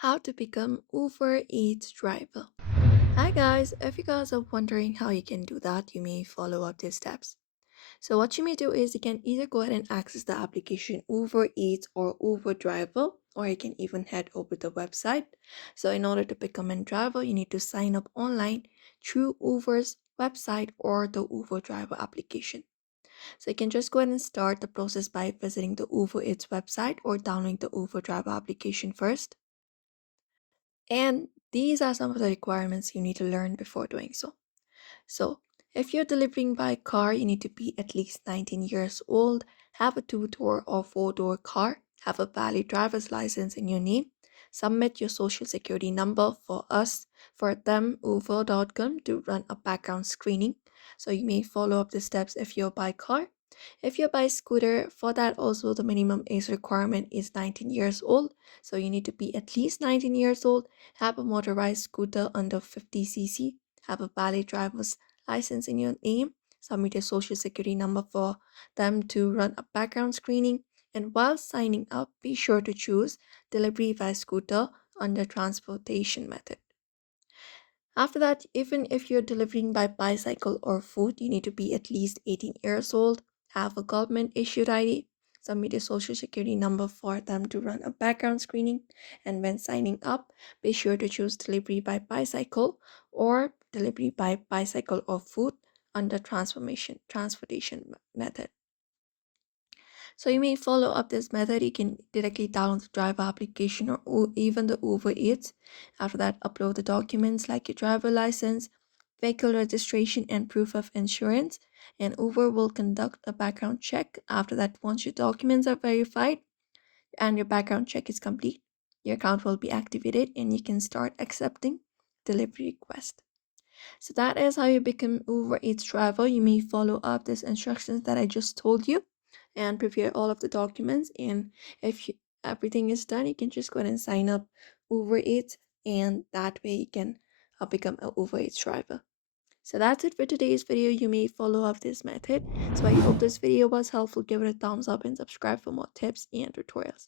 How to become Uber Eats driver. Hi guys, if you guys are wondering how you can do that, you may follow up these steps. So what you may do is you can either go ahead and access the application Uber Eats or Uber Driver, or you can even head over the website. So in order to become a driver, you need to sign up online through Uber's website or the Uber Driver application. So you can just go ahead and start the process by visiting the Uber Eats website or downloading the Uber Driver application first. And these are some of the requirements you need to learn before doing so. So, if you're delivering by car, you need to be at least 19 years old, have a two-door or four-door car, have a valid driver's license in your name, submit your social security number for us, for them, uber.com to run a background screening. So you may follow up the steps if you're by car. If you're by scooter, for that also the minimum age requirement is 19 years old. So you need to be at least 19 years old, have a motorized scooter under 50 cc, have a valid driver's license in your name, submit your social security number for them to run a background screening, and while signing up, be sure to choose delivery by scooter under transportation method. After that, even if you're delivering by bicycle or foot, you need to be at least 18 years old, have a government issued ID, submit a social security number for them to run a background screening, and when signing up, be sure to choose delivery by bicycle or delivery by bicycle or foot under transformation transportation method. So you may follow up this method. You can directly download the driver application or even the Uber Eats. After that, upload the documents like your driver license, vehicle registration, and proof of insurance. And Uber will conduct a background check. After that, once your documents are verified and your background check is complete, your account will be activated and you can start accepting delivery requests. So that is how you become Uber Eats driver. You may follow up these instructions that I just told you and prepare all of the documents. And if everything is done, you can just go ahead and sign up Uber Eats, and that way you can become a Uber Eats driver. So that's it for today's video. You may follow up this method. So I hope this video was helpful. Give it a thumbs up and subscribe for more tips and tutorials.